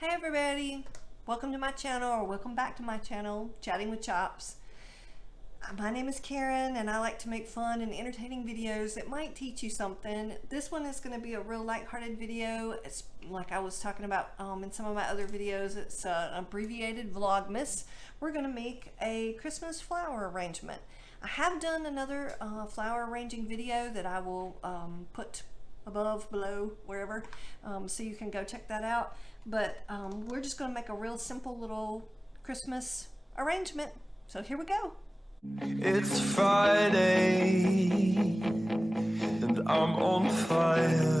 Hey everybody, welcome to my channel, or welcome back to my channel, Chatting with Chops. My name is Karen and I like to make fun and entertaining videos that might teach you something. This one is going to be a real lighthearted video. It's like I was talking about in some of my other videos. It's an abbreviated Vlogmas. We're going to make a Christmas flower arrangement. I have done another flower arranging video that I will put above, below, wherever, so you can go check that out. But we're just going to make a real simple little Christmas arrangement. So here we go. It's Friday and I'm on fire.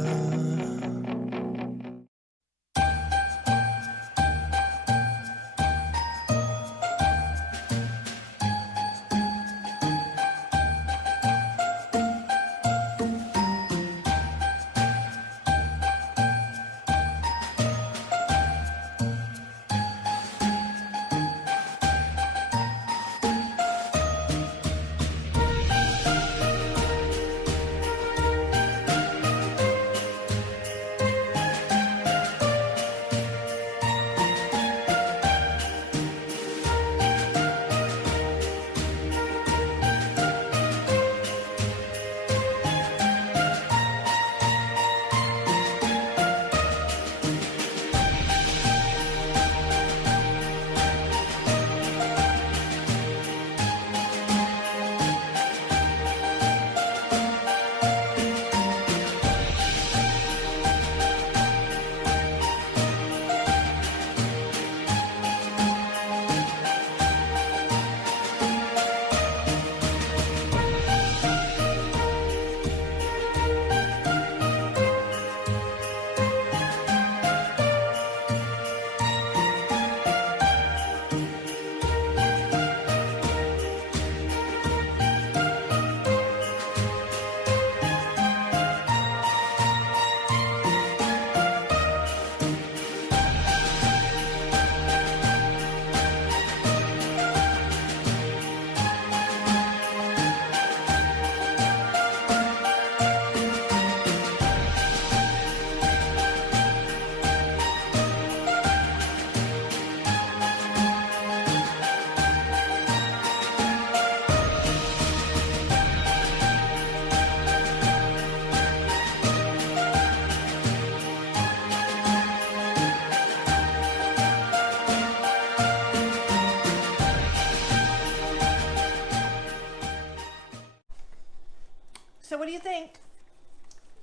So what do you think?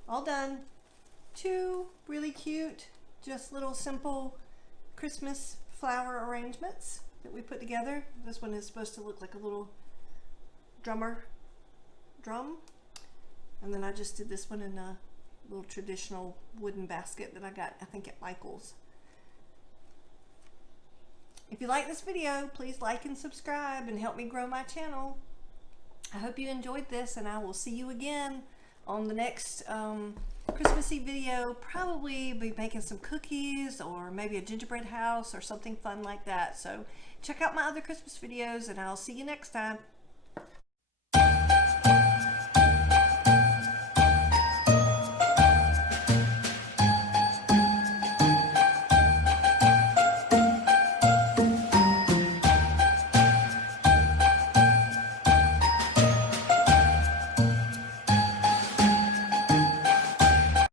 All done. Two really cute, just little simple Christmas flower arrangements that we put together. This one is supposed to look like a little drum. And then I just did this one in a little traditional wooden basket that I got, I think, at Michael's. If you like this video, please like and subscribe and help me grow my channel. I hope you enjoyed this, and I will see you again on the next Christmassy video. Probably be making some cookies or maybe a gingerbread house or something fun like that. So check out my other Christmas videos, and I'll see you next time.